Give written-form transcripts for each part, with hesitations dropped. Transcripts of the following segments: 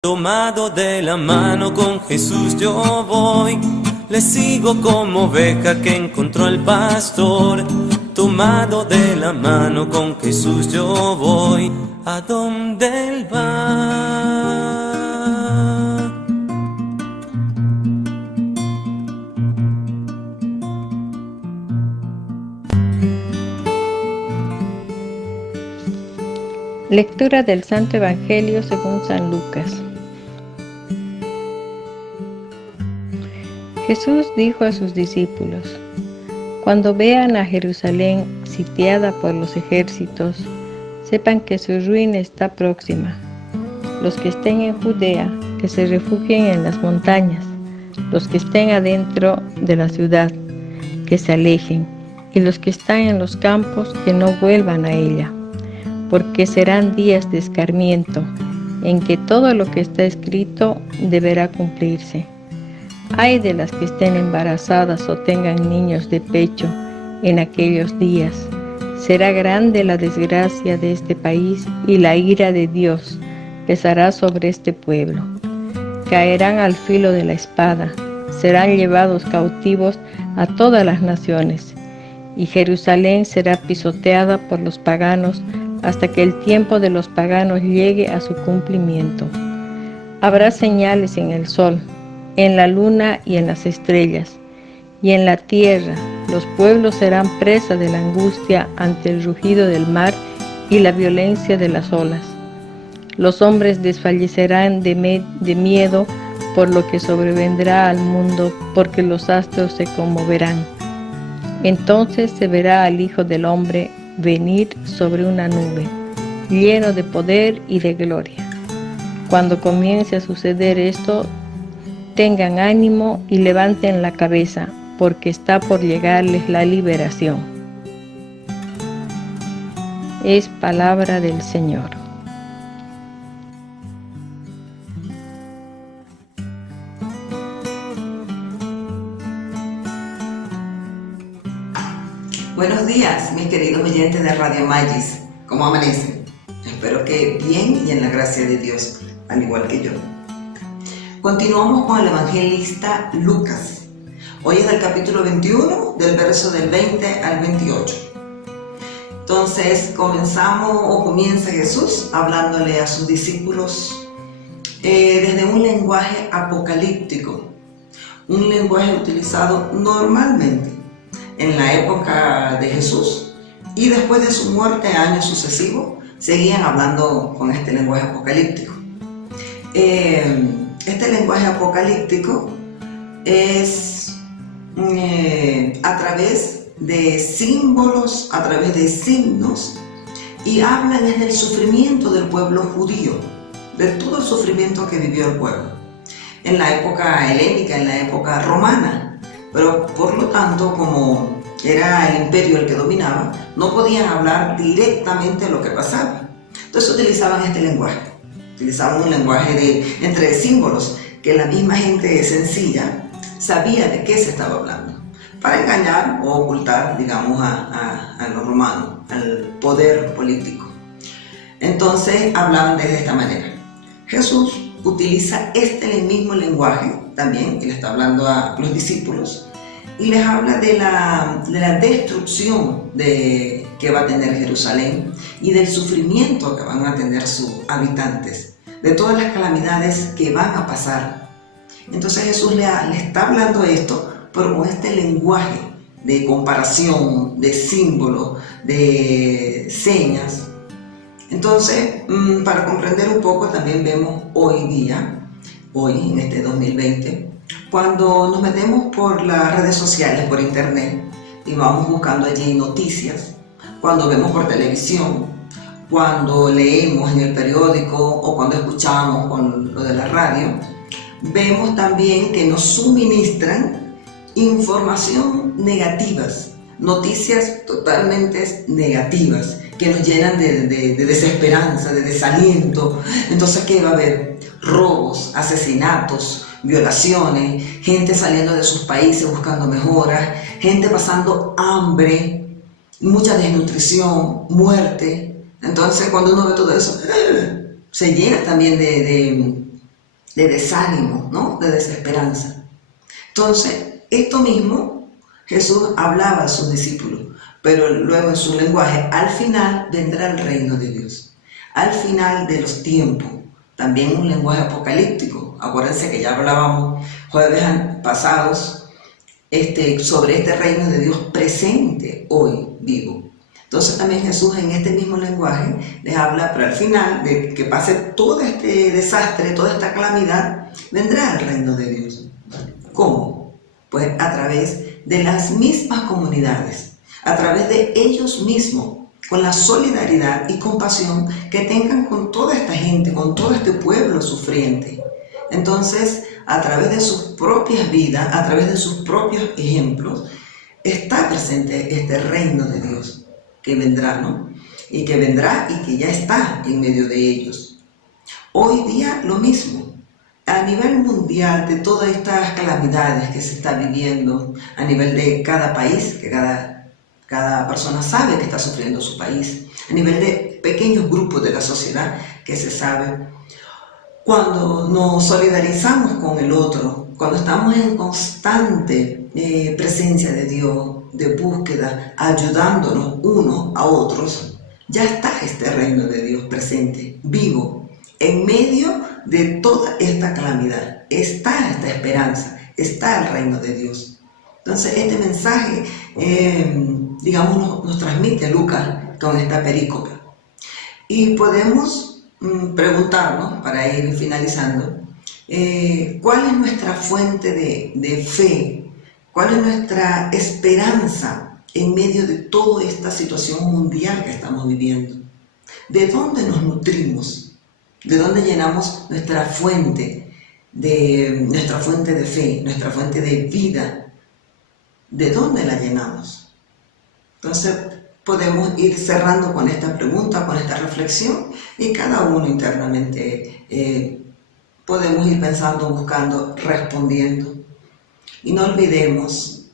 Tomado de la mano con Jesús yo voy, le sigo como oveja que encontró el pastor. Tomado de la mano con Jesús yo voy, a donde Él va. Lectura del Santo Evangelio según San Lucas. Jesús dijo a sus discípulos: Cuando vean a Jerusalén sitiada por los ejércitos, sepan que su ruina está próxima. Los que estén en Judea, que se refugien en las montañas. Los que estén adentro de la ciudad, que se alejen. Y los que están en los campos, que no vuelvan a ella. Porque serán días de escarmiento, en que todo lo que está escrito deberá cumplirse. Ay de las que estén embarazadas o tengan niños de pecho en aquellos días. Será grande la desgracia de este país y la ira de Dios pesará sobre este pueblo. Caerán al filo de la espada, serán llevados cautivos a todas las naciones, y Jerusalén será pisoteada por los paganos hasta que el tiempo de los paganos llegue a su cumplimiento. Habrá señales en el sol, en la luna y en las estrellas, y en la tierra los pueblos serán presa de la angustia ante el rugido del mar y la violencia de las olas. Los hombres desfallecerán de miedo por lo que sobrevendrá al mundo, porque los astros se conmoverán. Entonces se verá al Hijo del Hombre venir sobre una nube, lleno de poder y de gloria. Cuando comience a suceder esto, tengan ánimo y levanten la cabeza, porque está por llegarles la liberación. Es palabra del Señor. Buenos días, mis queridos oyentes de Radio Magis. ¿Cómo amanecen? Espero que bien y en la gracia de Dios, al igual que yo. Continuamos con el evangelista Lucas. Hoy es del capítulo 21, del verso del 20 al 28. Entonces comienza Jesús hablándole a sus discípulos desde un lenguaje apocalíptico, un lenguaje utilizado normalmente en la época de Jesús, y después de su muerte, años sucesivos, seguían hablando con este lenguaje apocalíptico. Este lenguaje apocalíptico es a través de símbolos, a través de signos, y habla desde el sufrimiento del pueblo judío, de todo el sufrimiento que vivió el pueblo en la época helénica, en la época romana. Pero por lo tanto, como era el imperio el que dominaba, no podían hablar directamente de lo que pasaba. Entonces utilizaban este lenguaje. Utilizaban un lenguaje entre símbolos que la misma gente sencilla sabía de qué se estaba hablando, para engañar o ocultar, digamos, a los romanos, al poder político. Entonces hablaban de esta manera. Jesús utiliza este mismo lenguaje también, que le está hablando a los discípulos, y les habla de la destrucción que va a tener Jerusalén y del sufrimiento que van a tener sus habitantes, de todas las calamidades que van a pasar. Entonces Jesús le está hablando esto, pero con este lenguaje de comparación, de símbolos, de señas. Entonces, para comprender un poco, también vemos hoy en este 2020, cuando nos metemos por las redes sociales, por internet, y vamos buscando allí noticias, cuando vemos por televisión, cuando leemos en el periódico o cuando escuchamos con lo de la radio, vemos también que nos suministran información negativas, noticias totalmente negativas, que nos llenan de desesperanza, de desaliento. Entonces, ¿qué va a haber? Robos, asesinatos, violaciones, gente saliendo de sus países buscando mejoras, gente pasando hambre, mucha desnutrición, muerte. Entonces, cuando uno ve todo eso, se llena también de desánimo, ¿no? De desesperanza. Entonces, esto mismo Jesús hablaba a sus discípulos, pero luego en su lenguaje, al final vendrá el reino de Dios. Al final de los tiempos, también un lenguaje apocalíptico. Acuérdense que ya hablábamos jueves pasados sobre este reino de Dios presente, hoy, vivo. Entonces también Jesús en este mismo lenguaje les habla, pero al final de que pase todo este desastre, toda esta calamidad, vendrá el reino de Dios. ¿Cómo? Pues a través de las mismas comunidades, a través de ellos mismos, con la solidaridad y compasión que tengan con toda esta gente, con todo este pueblo sufriente. Entonces, a través de sus propias vidas, a través de sus propios ejemplos, está presente este reino de Dios que vendrá, ¿no? Y que vendrá y que ya está en medio de ellos. Hoy día lo mismo. A nivel mundial, de todas estas calamidades que se está viviendo, a nivel de cada país, que cada persona sabe que está sufriendo su país, a nivel de pequeños grupos de la sociedad que se sabe, cuando nos solidarizamos con el otro, cuando estamos en constante presencia de Dios, de búsqueda, ayudándonos unos a otros, ya está este reino de Dios presente, vivo, en medio de toda esta calamidad. Está esta esperanza, está el reino de Dios. Entonces este mensaje, nos transmite Lucas con esta perícope. Y podemos preguntarnos, para ir finalizando, ¿cuál es nuestra fuente de fe? ¿Cuál es nuestra esperanza en medio de toda esta situación mundial que estamos viviendo? ¿De dónde nos nutrimos? ¿De dónde llenamos nuestra fuente de fe, nuestra fuente de vida? ¿De dónde la llenamos? Entonces podemos ir cerrando con esta pregunta, con esta reflexión, y cada uno internamente podemos ir pensando, buscando, respondiendo. Y no olvidemos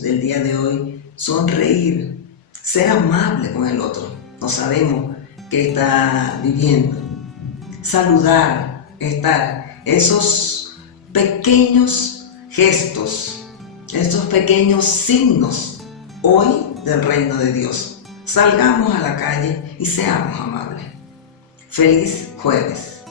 del día de hoy sonreír, ser amable con el otro. No sabemos qué está viviendo. Saludar, estar, esos pequeños gestos, estos pequeños signos hoy del reino de Dios. Salgamos a la calle y seamos amables. Feliz jueves.